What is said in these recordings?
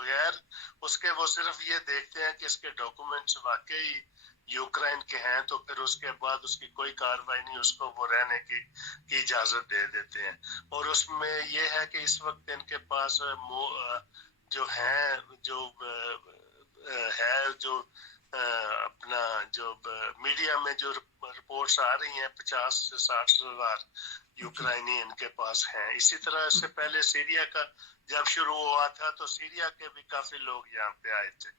بغیر اس کے وہ صرف یہ دیکھتے ہیں کہ اس کے ڈاکومنٹس واقعی یوکرائن کے ہیں تو پھر اس کے بعد اس کی کوئی کاروائی نہیں, اس کو وہ رہنے کی اجازت دے دیتے ہیں. اور اس میں یہ ہے کہ اس وقت ان کے پاس جو ہیں جو ہے جو اپنا جو میڈیا میں جو رپورٹس آ رہی ہیں 50 سے 60 ہزار یوکرائنی ان کے پاس ہیں. اسی طرح سے پہلے سیریا کا جب شروع ہوا تھا تو سیریا کے بھی کافی لوگ یہاں پہ آئے تھے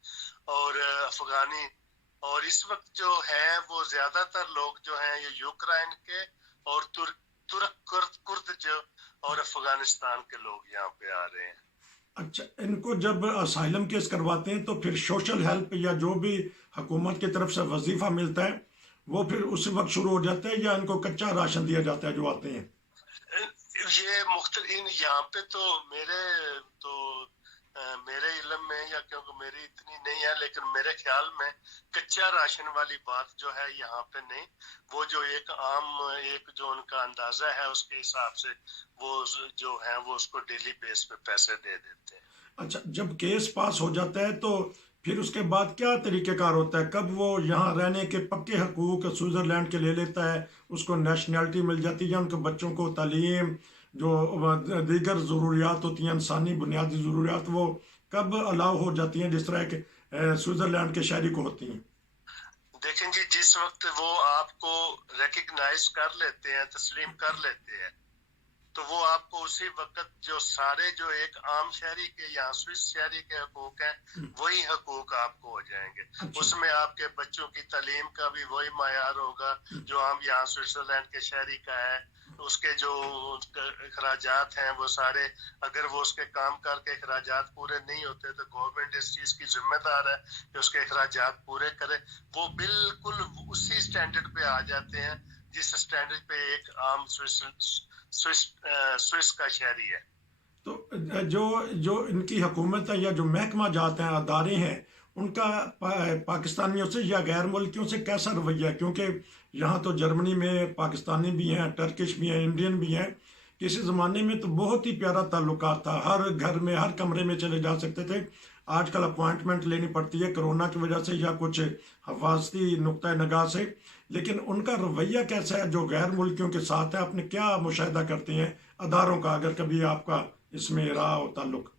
اور افغانی, اور اس وقت جو ہیں وہ زیادہ تر لوگ جو ہیں یہ یوکرائن کے اور ترک کرد جو اور افغانستان کے لوگ یہاں پہ آ رہے ہیں. اچھا, ان کو جب اسائلم کیس کرواتے ہیں تو پھر سوشل ہیلپ یا جو بھی حکومت کی طرف سے وظیفہ ملتا ہے وہ پھر اسی وقت شروع ہو جاتا ہے یا ان کو کچا راشن دیا جاتا ہے جو آتے ہیں؟ یہ مختلف یہاں پہ تو میرے علم میں یا کیونکہ میری اتنی نہیں ہے لیکن میرے خیال میں کچا راشن والی بات جو ہے یہاں پہ نہیں. وہ جو ایک عام ایک جو ان کا اندازہ ہے اس کے حساب سے وہ جو ہے وہ اس کو ڈیلی بیس پہ پیسے دے دیتے ہیں. اچھا, جب کیس پاس ہو جاتا ہے تو پھر اس کے بعد کیا طریقہ کار ہوتا ہے؟ کب وہ یہاں رہنے کے پکے حقوق سوئٹزرلینڈ کے لے لیتا ہے, اس کو نیشنلٹی مل جاتی ہے, یا ان کے بچوں کو تعلیم جو دیگر ضروریات ہوتی ہیں انسانی بنیادی ضروریات وہ کب الاؤ ہو جاتی ہیں جس طرح کہ سوئٹزرلینڈ کے شہری کو ہوتی ہیں؟ دیکھیں جی, جس وقت وہ آپ کو ریکگنائز کر لیتے ہیں, تسلیم کر لیتے ہیں, تو وہ آپ کو اسی وقت جو سارے جو ایک عام شہری کے یا سوئس شہری کے حقوق ہیں وہی حقوق آپ کو ہو جائیں گے. اس میں آپ کے بچوں کی تعلیم کا بھی وہی معیار ہوگا جو عام یہاں سوئٹزرلینڈ کے شہری کا ہے. اس کے جو اخراجات ہیں وہ سارے, اگر وہ اس کے کام کر کے اخراجات پورے نہیں ہوتے تو گورنمنٹ اس چیز کی ذمہ دار ہے کہ اس کے اخراجات پورے کرے. وہ بالکل اسی سٹینڈرڈ پہ آ جاتے ہیں جس سٹینڈرڈ پہ ایک عام سوئس کا شہری ہے. تو جو ان کی حکومت ہے یا جو محکمہ جات ہیں ادارے ہیں ان کا پاکستانیوں سے یا غیر ملکیوں سے کیسا رویہ ہے؟ کیونکہ یہاں تو جرمنی میں پاکستانی بھی ہیں, ٹرکش بھی ہیں, انڈین بھی ہیں. کسی زمانے میں تو بہت ہی پیارا تعلقات تھا, ہر گھر میں ہر کمرے میں چلے جا سکتے تھے. آج کل اپوائنٹمنٹ لینی پڑتی ہے کرونا کی وجہ سے یا کچھ حفاظتی نقطۂ نگاہ سے. لیکن ان کا رویہ کیسا ہے جو غیر ملکیوں کے ساتھ ہے؟ آپ نے کیا مشاہدہ کرتے ہیں اداروں کا, اگر کبھی آپ کا اس میں رہا ہو تعلق؟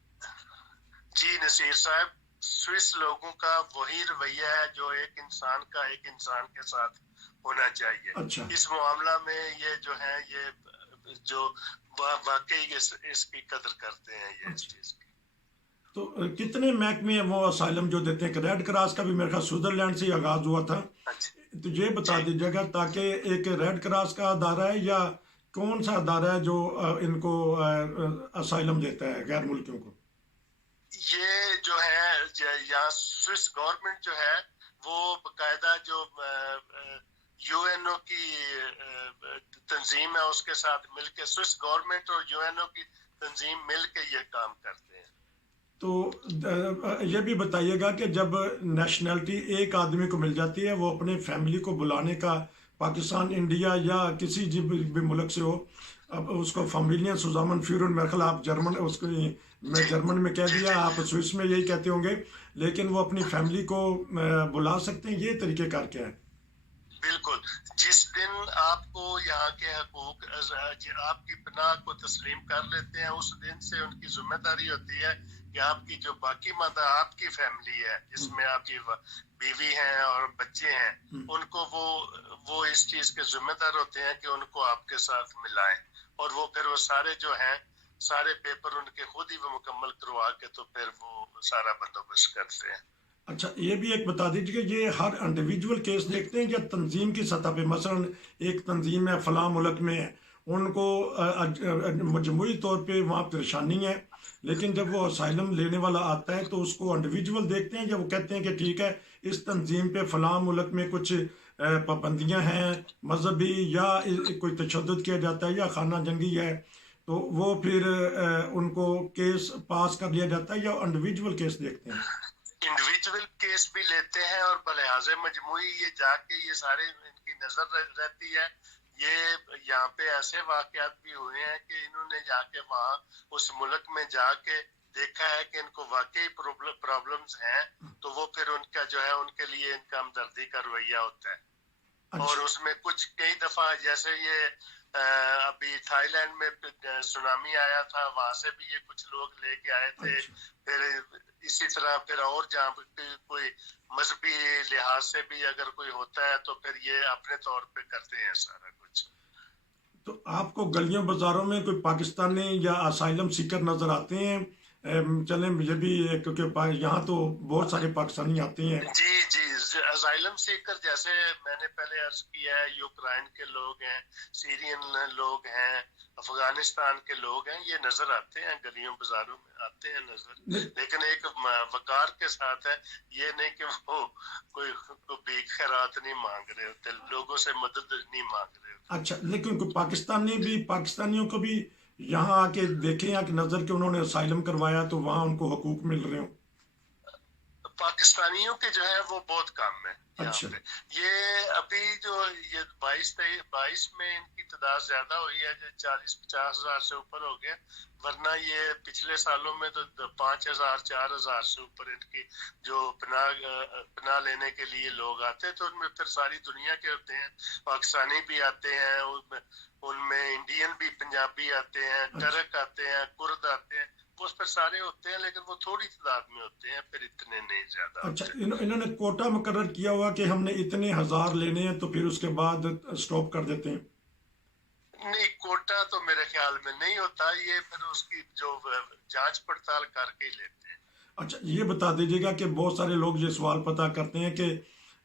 جی نصیر صاحب, سوئس لوگوں کا وہی رویہ ہے جو ایک انسان کا ایک انسان کے ساتھ ہونا چاہیے. اچھا, اس معاملہ میں یہ جو ہے یہ جو واقعی اس کی قدر کرتے ہیں یہ اس چیز کی. تو کتنے محکمے ہیں وہ اسائلم جو دیتے ہیں؟ ریڈ کراس کا بھی میرے خیال سوئٹزرلینڈ سے ہی آغاز ہوا تھا. تو یہ بتا دیجیے گا تاکہ ایک ریڈ کراس کا ادارہ ہے یا کون سا ادارہ ہے جو ان کو اسائلم دیتا ہے غیر ملکیوں کو؟ یہ جو ہے یہاں سوئس گورنمنٹ جو ہے وہ باقاعدہ جو یو این او کی تنظیم ہے اس کے ساتھ مل کے سوئس گورنمنٹ اور یو این او کی تنظیم مل کے یہ کام کرتے ہیں. تو یہ بھی بتائیے گا کہ جب نیشنلٹی ایک آدمی کو مل جاتی ہے وہ اپنے فیملی کو بلانے کا, پاکستان, انڈیا یا کسی بھی ملک سے ہو, اب اس کو فیملیاں سوزامن فیورن, میرے خیال آپ جرمن اس کو میں جرمن میں کہہ دیا, آپ سوئس میں یہی کہتے ہوں گے, لیکن وہ اپنی فیملی کو بلا سکتے ہیں. یہ طریقہ کار کیا ہے؟ بالکل, جس دن آپ کو یہاں کے حقوق آپ کی پناہ کو تسلیم کر لیتے ہیں اس دن سے ان کی ذمہ داری ہوتی ہے کہ آپ کی جو باقی مدہ آپ کی فیملی ہے جس میں آپ کی بیوی ہیں اور بچے ہیں ان کو وہ اس چیز کے ذمہ دار ہوتے ہیں کہ ان کو آپ کے ساتھ ملائیں, اور وہ پھر وہ سارے جو ہیں سارے پیپر ان کے خود ہی وہ مکمل کروا کے تو پھر وہ سارا بندوبست کرتے ہیں. اچھا, یہ بھی ایک بتا دیجیے کہ یہ ہر انڈیویجول کیس دیکھتے ہیں یا تنظیم کی سطح پہ؟ مثلا ایک تنظیم ہے فلاں ملک میں, ان کو مجموعی طور پہ وہاں پریشانی ہے, لیکن جب وہ اسائلم لینے والا آتا ہے تو اس کو انڈیویجول دیکھتے ہیں یا وہ کہتے ہیں کہ ٹھیک ہے اس تنظیم پہ فلاں ملک میں کچھ پابندیاں ہیں مذہبی یا کوئی تشدد کیا جاتا ہے یا خانہ جنگی ہے, تو وہ پھر ان کو کیس پاس کر لیا جاتا ہے یا انڈیویجول کیس دیکھتے ہیں؟ انڈیویجول کیس بھی لیتے ہیں اور بلحاظ مجموعی یہ جا کے یہ سارے ان کی نظر رہتی ہے. یہ یہاں پہ ایسے واقعات بھی ہوئے ہیں کہ انہوں نے جا کے وہاں اس ملک میں جا کے دیکھا ہے کہ ان کو واقعی پرابلمز ہیں تو وہ پھر ان کا جو ہے ان کے لیے ان کا ہمدردی کا رویہ ہوتا ہے. اور اس میں کچھ کئی دفعہ جیسے یہ ابھی تھائی لینڈ میں سونامی آیا تھا, وہاں سے بھی یہ کچھ لوگ لے کے آئے تھے. پھر اسی طرح پھر اور جہاں پہ کوئی مذہبی لحاظ سے بھی اگر کوئی ہوتا ہے تو پھر یہ اپنے طور پہ کرتے ہیں سارا کچھ. تو آپ کو گلیوں بازاروں میں کوئی پاکستانی یا اسائلم سیکر نظر آتے ہیں؟ چلیں یہ بھی کیونکہ یہاں تو بہت سارے پاکستانی آتے ہیں. جی جی, اسائلم سیکر جیسے میں نے پہلے عرض کیا ہے, یوکرائن کے لوگ ہیں, سیرین لوگ ہیں, افغانستان کے لوگ ہیں, یہ نظر آتے ہیں گلیوں بازاروں میں آتے ہیں نظر, لیکن ایک وقار کے ساتھ ہے, یہ نہیں کہ وہ کوئی بھیک خیرات نہیں مانگ رہے ہوتے, لوگوں سے مدد نہیں مانگ رہے ہوتے. اچھا, لیکن پاکستانیوں کو بھی یہاں آ کے دیکھیں کہ نظر کہ انہوں نے اسائلم کروایا تو وہاں ان کو حقوق مل رہے ہوں. پاکستانیوں کے جو ہے وہ بہت کم ہے یہاں پہ. یہ ابھی جو یہ 22 میں ان کی تعداد زیادہ ہوئی ہے, جو 40-50 ہزار سے اوپر ہو گیا, ورنہ یہ پچھلے سالوں میں تو 5,000-4,000 سے اوپر ان کی جو پناہ لینے کے لیے لوگ آتے ہیں. تو ان میں پھر ساری دنیا کے ہوتے ہیں, پاکستانی بھی آتے ہیں, ان میں انڈین بھی, پنجابی آتے ہیں, ٹرک آتے ہیں, کرد آتے ہیں, وہ پھر سارے ہوتے ہیں, لیکن وہ تھوڑی تعداد میں ہوتے ہیں, پھر اتنے نہیں زیادہ. اچھا, انہوں نے کوٹا مقرر کیا ہوا کہ ہم نے اتنے ہزار لینے ہیں تو پھر اس کے بعد سٹاپ کر دیتے ہیں؟ نہیں, کوٹا تو میرے خیال میں نہیں ہوتا, یہ پھر اس کی جو جانچ پڑتال کر کے ہی لیتے ہیں. اچھا, یہ بتا دیجیے گا کہ بہت سارے لوگ یہ سوال پتا کرتے ہیں کہ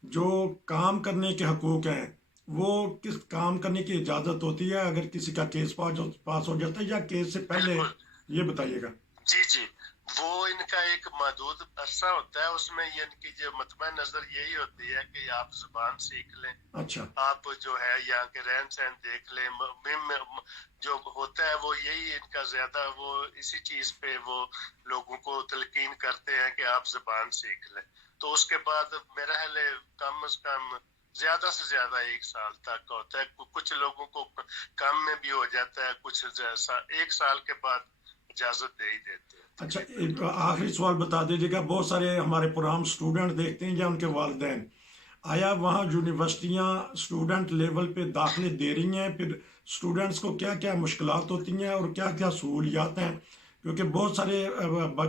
جو کام کرنے کے حقوق ہیں وہ کس کام کرنے کی اجازت ہوتی ہے اگر کسی کا کیس پاس ہو جاتا ہے یا کیس سے پہلے, یہ بتائیے گا. جی جی, وہ ان کا ایک محدود عرصہ ہوتا ہے, اس میں یہ ان کی جو مطمئن نظر یہی ہوتی ہے کہ آپ زبان سیکھ لیں. اچھا, آپ جو ہے یہاں کے رہن سہن دیکھ لیں, جو ہوتا ہے وہ یہی ان کا زیادہ, وہ اسی چیز پہ وہ لوگوں کو تلقین کرتے ہیں کہ آپ زبان سیکھ لیں. تو اس کے بعد میرا خیال ہے کم از کم زیادہ سے زیادہ 1 سال تک ہوتا ہے. کچھ لوگوں کو کم میں بھی ہو جاتا ہے, کچھ 1 سال کے بعد اجازت دے ہی دیتے ہیں. اچھا, آخری سوال بتا دیجیے گا, بہت سارے ہمارے پروگرام اسٹوڈنٹ دیکھتے ہیں یا ان کے والدین, آیا وہاں یونیورسٹیاں اسٹوڈنٹ لیول پہ داخلے دے رہی ہیں؟ پھر اسٹوڈنٹس کو کیا کیا مشکلات ہوتی ہیں اور کیا کیا سہولیات ہیں؟ کیونکہ بہت سارے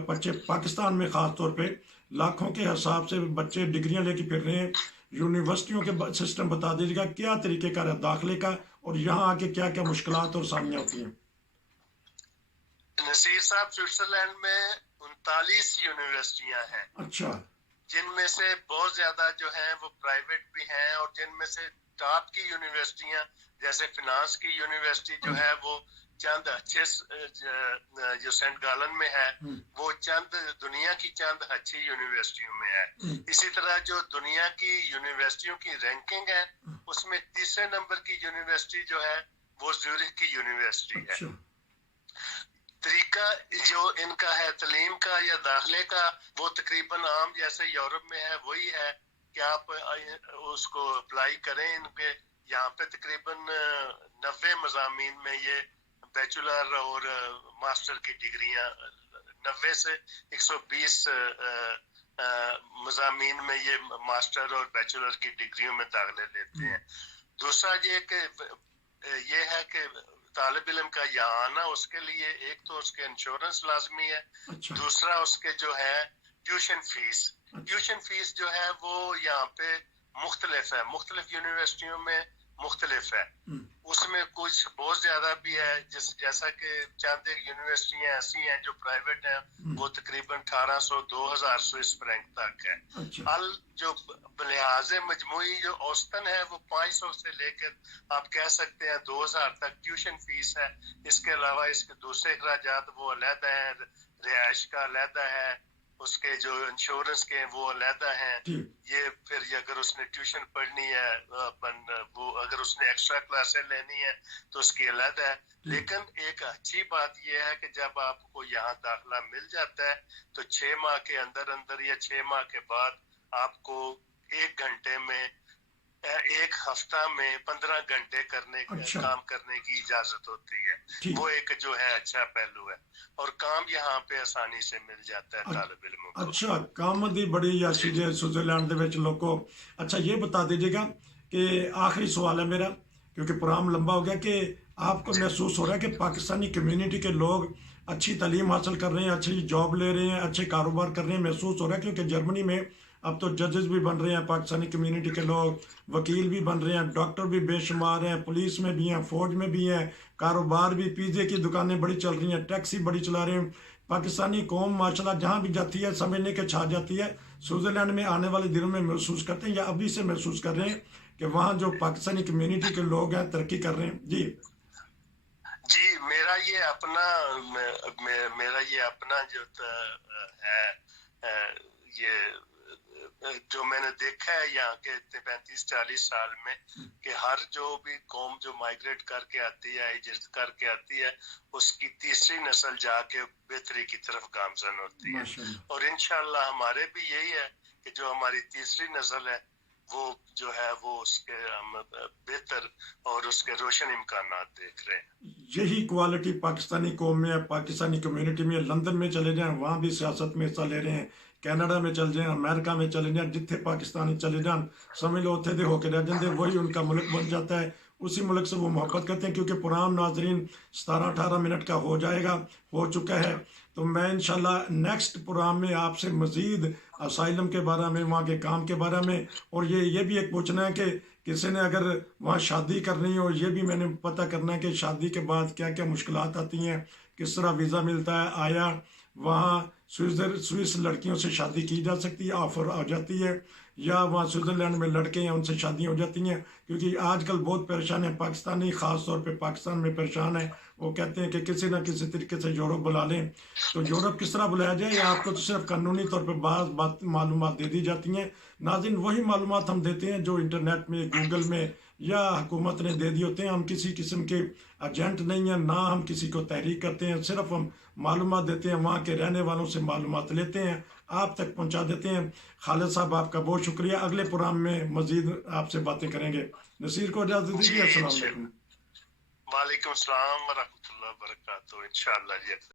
بچے پاکستان میں خاص طور پہ لاکھوں کے حساب سے بچے ڈگریاں لے کے پھر رہے ہیں. یونیورسٹیوں کے سسٹم بتا دیجیے گا, کیا طریقہ کار ہے داخلے کا, اور یہاں آ کے کیا کیا مشکلات اور سامیاں ہوتی ہیں؟ نصیر صاحب, سوئٹزرلینڈ میں 39 یونیورسٹیاں ہیں. اچھا, جن میں سے بہت زیادہ جو ہیں وہ پرائیویٹ بھی ہیں, اور جن میں سے ٹاپ کی یونیورسٹیاں جیسے فنانس کی یونیورسٹی جو ہے وہ چند اچھے, جو سینٹ گالن میں ہے وہ چند دنیا کی چند اچھی یونیورسٹیوں میں ہے. اسی طرح جو دنیا کی یونیورسٹیوں کی رینکنگ ہے اس میں 3رے نمبر کی یونیورسٹی جو ہے وہ زیورخ کی یونیورسٹی ہے. طریقہ جو ان کا ہے تعلیم کا یا داخلے کا وہ تقریباً عام جیسے یورپ میں ہے وہی ہے کہ آپ اس کو اپلائی کریں. ان کے یہاں پہ تقریباً 90 مضامین میں یہ بیچلر اور ماسٹر کی ڈگریاں, 90 سے 120 مضامین میں یہ ماسٹر اور بیچلر کی ڈگریوں میں داخلے لیتے ہیں. دوسرا یہ ہے کہ طالب علم کا یہاں آنا, اس کے لیے ایک تو اس کے انشورنس لازمی ہے, دوسرا اس کے جو ہے ٹیوشن فیس جو ہے وہ یہاں پہ مختلف ہے, مختلف یونیورسٹیوں میں مختلف ہے. اس میں کچھ بہت زیادہ بھی ہے, جیسا کہ چند یونیورسٹیاں ایسی ہیں جو پرائیویٹ ہیں وہ تقریباً 1,800-2,000 سوئس فرینک تک ہے. جو لحاظ مجموعی جو اوسطن ہے وہ 500 سے لے کر آپ کہہ سکتے ہیں 2,000 تک ٹیوشن فیس ہے. اس کے علاوہ اس کے دوسرے اخراجات وہ علیحدہ ہیں, رہائش کا علیحدہ ہے, اس کے جو انشورنس کے وہ علیحدہ ہیں. یہ پھر اگر اس نے ٹیوشن پڑھنی ہے, وہ اگر اس نے ایکسٹرا کلاسیں لینی ہے تو اس کی علیحدہ ہے. لیکن ایک اچھی بات یہ ہے کہ جب آپ کو یہاں داخلہ مل جاتا ہے تو 6 ماہ کے اندر یا 6 ماہ کے بعد آپ کو 1 گھنٹے میں ایک ہفتہ میں 15 گھنٹے اچھا کام کرنے کی اجازت ہوتی ہے. ٹھیک. وہ ایک جو ہے اچھا پہلو ہے, اور کام یہاں پہ آسانی سے مل جاتا ہے طالب علموں کو. اچھا کام دی بڑی اچھی جی سوئٹزرلینڈ دے وچ لوگوں. اچھا یہ بتا دیجیے گا کہ آخری سوال ہے میرا, کیونکہ پروگرام لمبا ہو گیا, کہ آپ کو محسوس ہو رہا ہے کہ پاکستانی کمیونٹی کے لوگ اچھی تعلیم حاصل کر رہے ہیں, اچھی جاب لے رہے ہیں, اچھے کاروبار کر رہے ہیں, محسوس ہو رہا ہے؟ کیونکہ جرمنی میں اب تو ججز بھی بن رہے ہیں پاکستانی کمیونٹی کے لوگ, وکیل بھی بن رہے ہیں, ڈاکٹر بھی بے شمار ہیں, پولیس میں بھی ہیں, فوج میں بھی ہیں, کاروبار بھی, پیزے کی دکانیں بڑی چل رہی ہیں, ٹیکسی بڑی چلا رہے ہیں. پاکستانی قوم ماشاءاللہ جہاں بھی جاتی ہے سمجھنے کے چھا جاتی ہے. سوئٹزرلینڈ میں آنے والے دنوں میں محسوس کرتے ہیں یا ابھی سے محسوس کر رہے ہیں کہ وہاں جو پاکستانی کمیونٹی کے لوگ ہیں ترقی کر رہے ہیں؟ جی جی, میرا یہ اپنا جو ہے یہ جو میں نے دیکھا ہے یہاں کے 35-40 سال میں, کہ ہر جو بھی قوم جو مائگریٹ کر کے آتی ہے, ہجرت کر کے آتی ہے, اس کی تیسری نسل جا کے بہتری کی طرف گامزن ہوتی ہے. اور انشاءاللہ ہمارے بھی یہی ہے کہ جو ہماری تیسری نسل ہے وہ جو ہے وہ اس کے ہم بہتر اور اس کے روشن امکانات دیکھ رہے ہیں. یہی کوالٹی پاکستانی قوم میں, پاکستانی کمیونٹی میں. لندن میں چلے جائیں وہاں بھی سیاست میں حصہ لے رہے ہیں, کینیڈا میں چل جائیں, امریکہ میں چلے جائیں, جتنے پاکستانی چلے جائیں سمجھ لو اتنے دے ہو کے رہ جاتے, وہی ان کا ملک بن جاتا ہے. اسی ملک سے وہ محبت کرتے ہیں. کیونکہ پروگرام ناظرین 17-18 منٹ کا ہو جائے گا, ہو چکا ہے, تو میں انشاءاللہ نیکسٹ پروگرام میں آپ سے مزید اسائلم کے بارے میں, وہاں کے کام کے بارے میں, اور یہ بھی ایک پوچھنا ہے کہ کسی نے اگر وہاں شادی کرنی ہو, یہ بھی میں نے پتہ کرنا ہے کہ شادی کے بعد کیا کیا مشکلات آتی ہیں, کس طرح ویزا ملتا ہے, آیا وہاں سوئس لڑکیوں سے شادی کی جا سکتی ہے, آفر آ جاتی ہے, یا وہاں سوئٹزرلینڈ میں لڑکے ہیں ان سے شادیاں ہو جاتی ہیں. کیونکہ آج کل بہت پریشان ہیں پاکستانی, خاص طور پہ پاکستان میں پریشان ہیں. وہ کہتے ہیں کہ کسی نہ کسی طریقے سے یورپ بلا لیں. تو یورپ کس طرح بلایا جائے, یا آپ کو تو صرف قانونی طور پہ بعض معلومات دے دی جاتی ہیں؟ ناظرین وہی معلومات ہم دیتے ہیں جو انٹرنیٹ میں, گوگل میں یا حکومت نے دے دی ہوتے ہیں. ہم کسی قسم کے ایجنٹ نہیں ہیں, نہ ہم کسی کو تحریک کرتے ہیں, صرف ہم معلومات دیتے ہیں, وہاں کے رہنے والوں سے معلومات لیتے ہیں, آپ تک پہنچا دیتے ہیں. خالد صاحب آپ کا بہت شکریہ. اگلے پروگرام میں مزید آپ سے باتیں کریں گے. نصیر کو اجازت دیجیے. السلام علیکم. وعلیکم السلام ورحمۃ اللہ وبرکاتہ. انشاءاللہ جی.